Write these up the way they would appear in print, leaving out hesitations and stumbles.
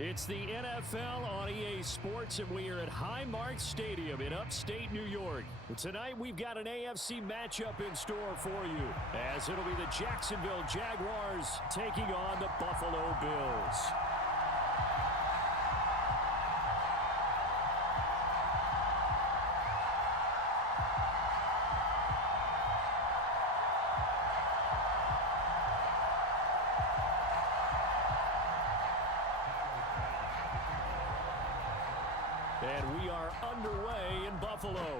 It's the NFL on EA Sports, and we are at Highmark Stadium in upstate New York. Tonight, we've got an AFC matchup in store for you, as it'll be the Jacksonville Jaguars taking on the Buffalo Bills. And we are underway in Buffalo.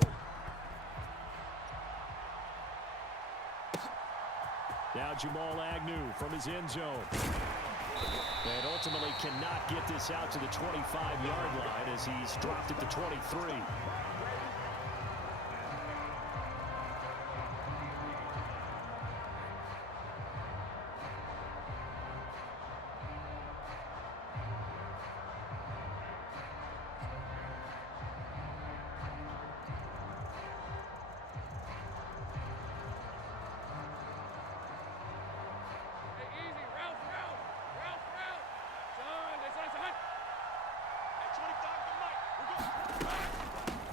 Now Jamal Agnew from his end zone. And ultimately cannot get this out to the 25-yard line as he's dropped at the 23.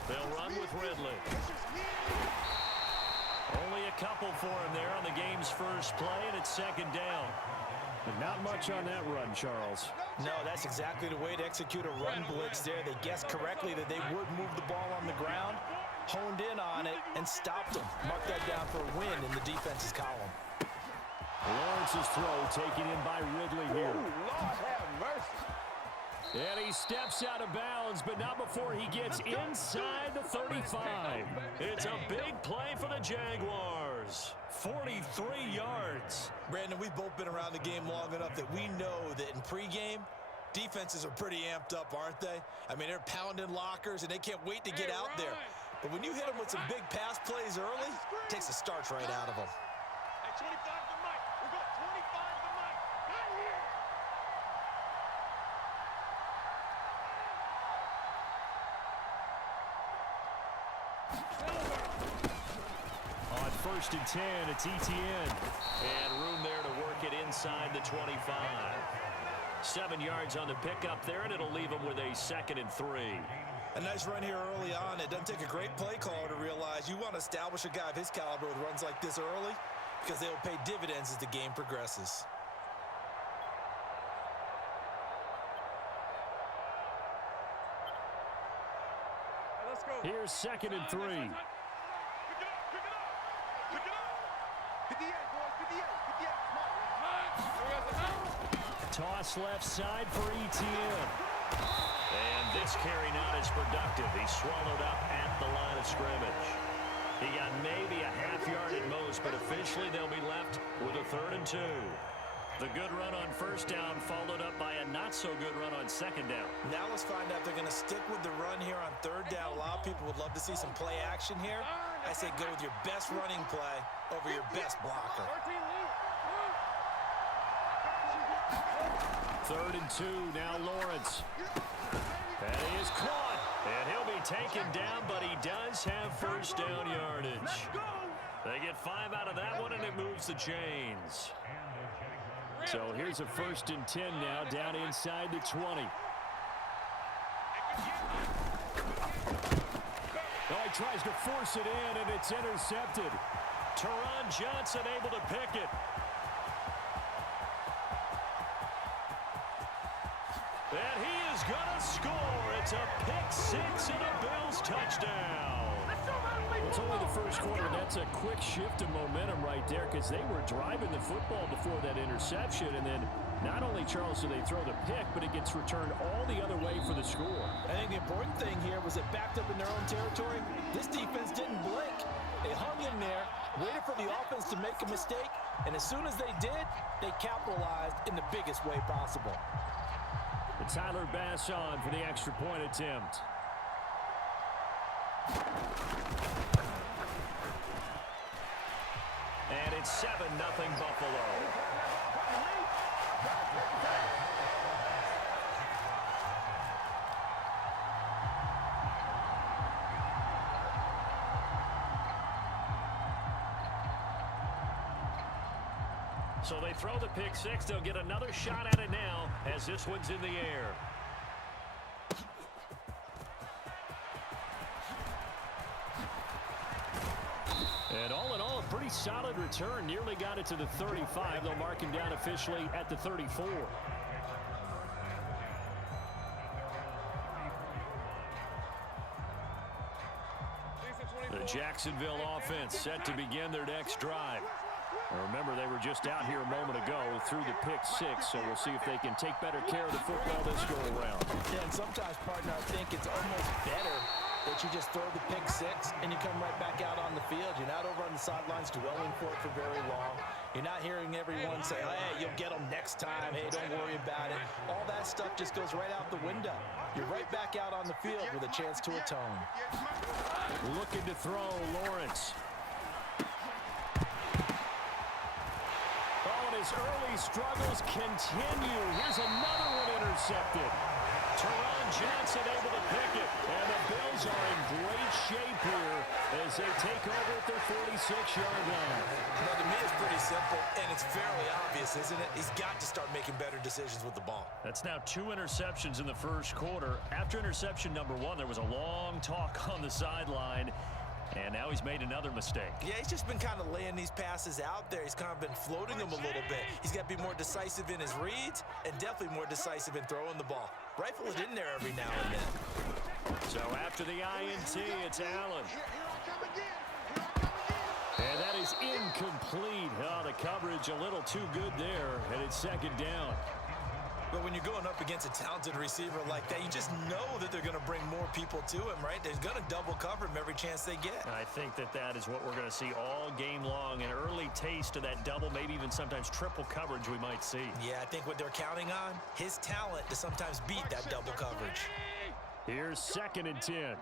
They'll run with Ridley. Only a couple for him there on the game's first play, and it's second down. But not much on that run, Charles. No, that's exactly the way to execute a run blitz there. They guessed correctly that they would move the ball on the ground, honed in on it, and stopped them. Mark that down for a win in the defense's column. Lawrence's throw taken in by Ridley here. Ooh, Lord have mercy. And he steps out of bounds, but not before he gets inside the 35. It's a big play for the Jaguars. 43 yards. Brandon, we've both been around the game long enough that we know that in pregame, defenses are pretty amped up, aren't they? I mean, they're pounding lockers, and they can't wait to get out there. But when you hit them with some big pass plays early, it takes the starch right out of them. At 25 to Mike. We're going 25 to Mike. Right here. On 1st and 10, it's ETN. And room there to work it inside the 25. 7 yards on the pickup there, and it'll leave them with a 2nd and 3. A nice run here early on. It doesn't take a great play caller to realize you want to establish a guy of his caliber with runs like this early because they will pay dividends as the game progresses. Let's go. Here's 2nd and 3. Pick it up. Pick it up. Pick it up. 58, boys. 58. 58. Toss left side for ETN. And this carry not as productive. He's swallowed up at the line of scrimmage. He got maybe a half yard at most, but officially they'll be left with a 3rd and 2. The good run on 1st down followed up by a not-so-good run on 2nd down. Now let's find out if they're going to stick with the run here on 3rd down. A lot of people would love to see some play action here. I say go with your best running play over your best blocker. 3rd and 2, now Lawrence. And he is caught. And he'll be taken down, but he does have 1st down yardage. They get 5 out of that one, and it moves the chains. So here's a 1st and 10 now, down inside the 20. Oh, he tries to force it in, and it's intercepted. Teron Johnson able to pick it. And he is going to score. It's a pick-6 and a Bills touchdown. It's only the first quarter. That's a quick shift of momentum right there because they were driving the football before that interception. And then not only, Charles, do they throw the pick, but it gets returned all the other way for the score. I think the important thing here was it backed up in their own territory. This defense didn't blink. They hung in there, waited for the offense to make a mistake, and as soon as they did, they capitalized in the biggest way possible. And Tyler Bass on for the extra point attempt. And it's 7-0 Buffalo. So they throw the pick 6. They'll get another shot at it now as this one's in the air. And all in all, a pretty solid return. Nearly got it to the 35. They'll mark him down officially at the 34. The Jacksonville offense set to begin their next drive. Now remember, they were just out here a moment ago through the pick six, so we'll see if they can take better care of the football this go-around. Yeah, and sometimes, partner, I think it's almost better that you just throw the pick six and you come right back out on the field. You're not over on the sidelines dwelling for it for very long. You're not hearing everyone say, hey, you'll get them next time. Hey, don't worry about it. All that stuff just goes right out the window. You're right back out on the field with a chance to atone. Looking to throw, Lawrence. Oh, and his early struggles continue. Here's another one intercepted. Teron Johnson able to pick it. And the Bills are in great shape here as they take over at their 46-yard line. Now, to me, it's pretty simple, and it's fairly obvious, isn't it? He's got to start making better decisions with the ball. That's now 2 interceptions in the first quarter. After interception number 1, there was a long talk on the sideline. And now he's made another mistake. Yeah, he's just been kind of laying these passes out there. He's kind of been floating them a little bit. He's got to be more decisive in his reads and definitely more decisive in throwing the ball. Rifle it in there every now and then. So after the INT, it's Allen. And that is incomplete. Oh, the coverage a little too good there, and it's second down. But when you're going up against a talented receiver like that, you just know that they're going to bring more people to him, right? They're going to double cover him every chance they get. I think that is what we're going to see all game long. An early taste of that double, maybe even sometimes triple coverage we might see. Yeah, I think what they're counting on, his talent to sometimes beat that double coverage. Here's 2nd and 10.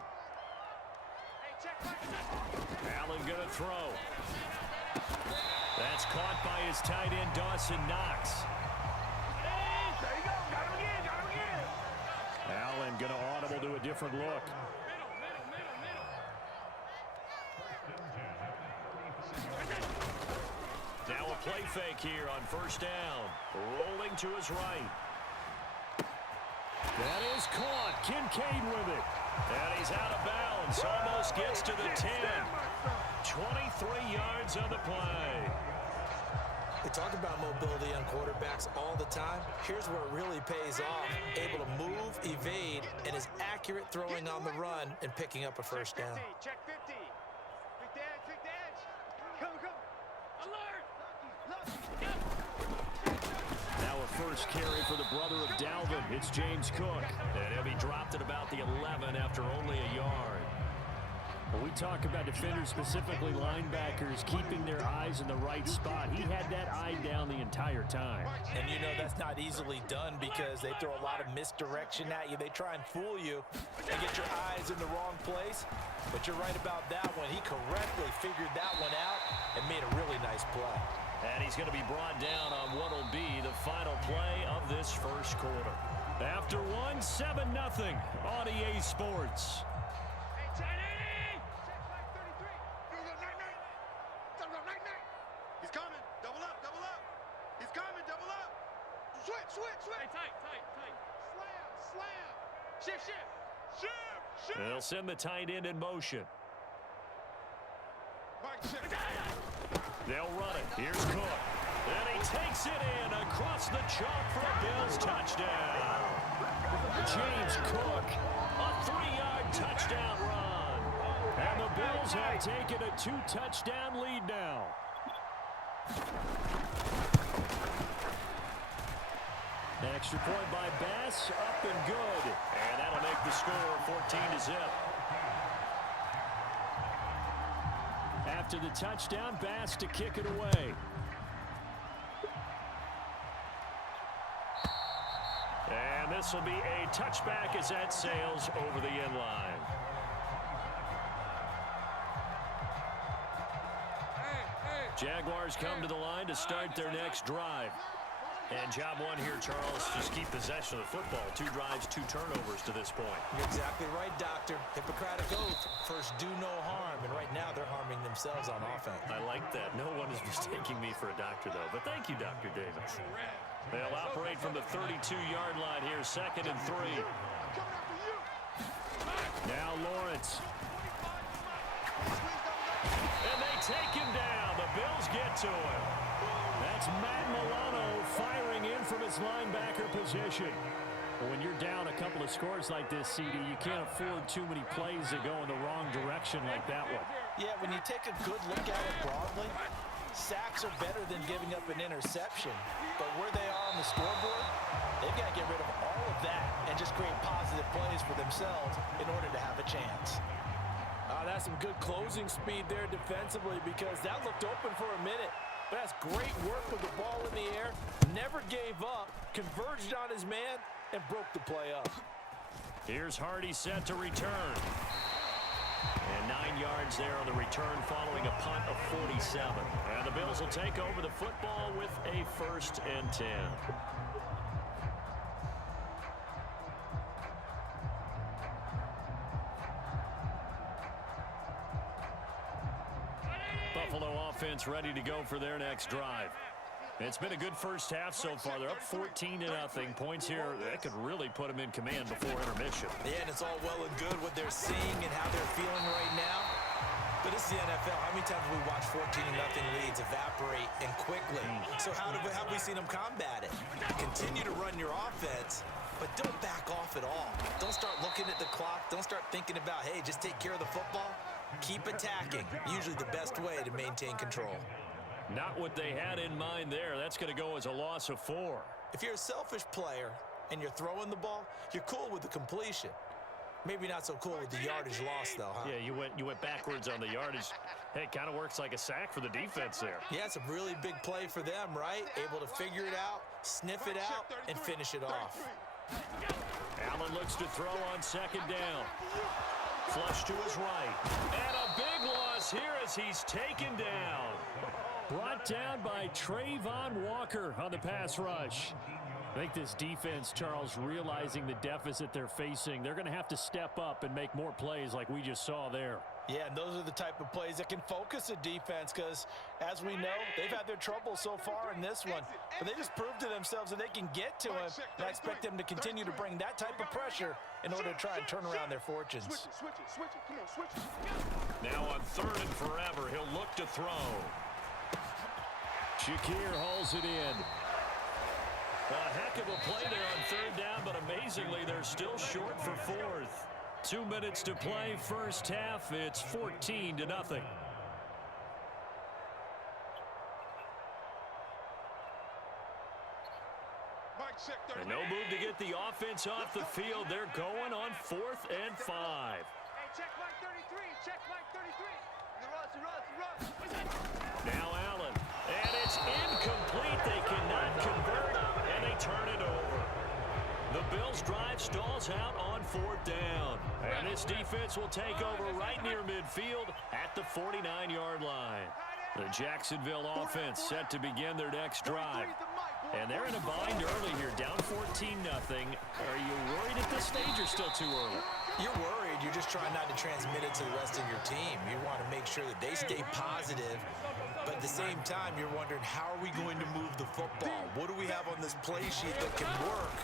Allen going to throw. That's caught by his tight end, Dawson Knox. Allen going to audible to a different look. Now a play fake here on first down. Rolling to his right. That is caught. Kincaid with it. And he's out of bounds. Almost gets to the 10. 23 yards on the play. They talk about mobility on quarterbacks all the time. Here's where it really pays off. Able to move, evade, and is accurate throwing on the run and picking up a first down. Check 50. Pick the edge, pick the edge. Come. Alert. Now a first carry for the brother of Dalvin. It's James Cook. And he'll be dropped at about the 11 after only a yard. When we talk about defenders, specifically linebackers, keeping their eyes in the right spot, he had that eye down the entire time. And you know that's not easily done because they throw a lot of misdirection at you. They try and fool you and get your eyes in the wrong place. But you're right about that one. He correctly figured that one out and made a really nice play. And he's going to be brought down on what will be the final play of this first quarter. After 7-0 on EA Sports. He's coming. Double up. He's coming. Double up. Switch. Tight. Slam. Shift. They'll send the tight end in motion. They'll run it. Here's Cook. And he takes it in across the chalk for a Bills touchdown. James Cook, a 3-yard touchdown run. And the Bills have taken a 2-touchdown lead now. Extra point by Bass, up and good. And that'll make the score 14-0. After the touchdown, Bass to kick it away. And this will be a touchback as that sails over the end line. Jaguars come to the line to start their next drive. And job one here, Charles, just keep possession of the football. 2 drives, 2 turnovers to this point. You're exactly right, Doctor. Hippocratic oath. First, do no harm. And right now, they're harming themselves on offense. I like that. No one is mistaking me for a doctor, though. But thank you, Dr. Davis. They'll operate from the 32-yard line here, 2nd and 3. Now Lawrence. And they take him down. The Bills get to him. That's Matt Milano firing in from his linebacker position. But when you're down a couple of scores like this, CD, you can't afford too many plays that go in the wrong direction like that one. Yeah, when you take a good look at it broadly, sacks are better than giving up an interception. But where they are on the scoreboard, they've got to get rid of all of that and just create positive plays for themselves in order to have a chance. That's some good closing speed there defensively, because that looked open for a minute. But that's great work with the ball in the air. Never gave up, converged on his man, and broke the play up. Here's Hardy set to return. And 9 yards there on the return following a punt of 47. And the Bills will take over the football with a 1st and 10. Buffalo offense ready to go for their next drive. It's been a good first half so far. They're up 14-0. Points here that could really put them in command before intermission. Yeah, and it's all well and good what they're seeing and how they're feeling right now. But this is the NFL. How many times have we watched 14-0 leads evaporate and quickly? So how have we seen them combat it? Continue to run your offense, but don't back off at all. Don't start looking at the clock. Don't start thinking about, hey, just take care of the football. Keep attacking. Usually the best way to maintain control. Not what they had in mind there. That's going to go as a loss of 4. If you're a selfish player and you're throwing the ball, you're cool with the completion. Maybe not so cool with the yardage loss, though, huh? Yeah, you went backwards on the yardage. Hey, it kind of works like a sack for the defense there. Yeah, it's a really big play for them, right? Able to figure it out, sniff it out, and finish it off. Allen looks to throw on 2nd down. Flush to his right. And a big loss here as he's taken down. Brought down by Trayvon Walker on the pass rush. I think this defense, Charles, realizing the deficit they're facing, they're going to have to step up and make more plays like we just saw there. Yeah, and those are the type of plays that can focus a defense, because, as we know, they've had their trouble so far in this one. But they just proved to themselves that they can get to him, and I expect them to continue to bring that type of pressure in order to try and turn around their fortunes. Switch it. Come on, switch it. Now on 3rd and forever, he'll look to throw. Shakir hauls it in. A heck of a play there on 3rd down, but amazingly, they're still short for 4th. 2 minutes to play, first half. It's 14-0. And no move to get the offense off the field. They're going on 4th and 5. Hey, check Mike 33. Check Mike 33. Run. Now Allen. And it's incomplete. They cannot convert, and they turn it over. The Bills' drive stalls out on 4th down. And this defense will take over right near midfield at the 49-yard line. The Jacksonville offense set to begin their next drive. And they're in a bind early here, down 14-0. Are you worried at this stage or still too early? You're worried. You're just trying not to transmit it to the rest of your team. You want to make sure that they stay positive. But at the same time, you're wondering, how are we going to move the football? What do we have on this play sheet that can work?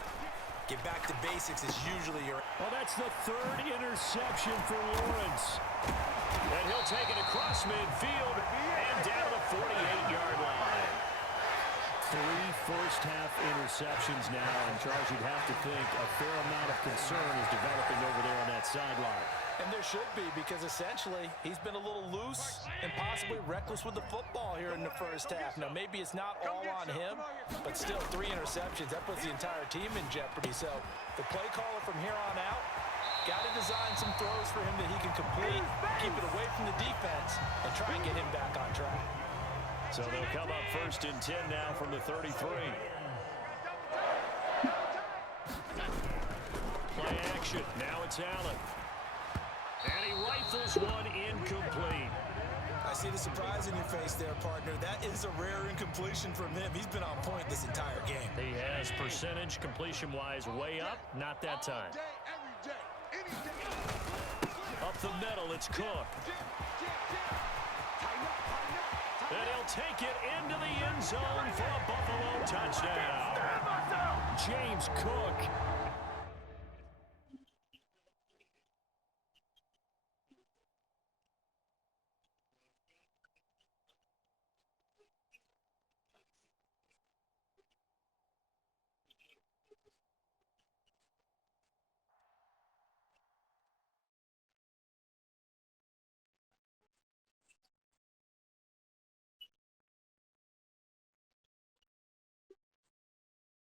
Get back to basics is usually your... Well, that's the 3rd interception for Lawrence. And he'll take it across midfield and down the 48-yard line. 3 first-half interceptions now, and Charles, you'd have to think a fair amount of concern is developing over there on that sideline. And there should be, because essentially he's been a little loose and possibly reckless with the football here in the first half. Now, maybe it's not all on him, but still 3 interceptions. That puts the entire team in jeopardy. So the play caller from here on out got to design some throws for him that he can complete, keep it away from the defense, and try and get him back on track. So they'll come up 1st and 10 now from the 33. Play action. Now it's Allen. And he rifles one incomplete. I see the surprise in your face there, partner. That is a rare incompletion from him. He's been on point this entire game. He has percentage completion-wise way up. Not that time. Up the middle, it's Cook. And he'll take it into the end zone for a Buffalo touchdown. James Cook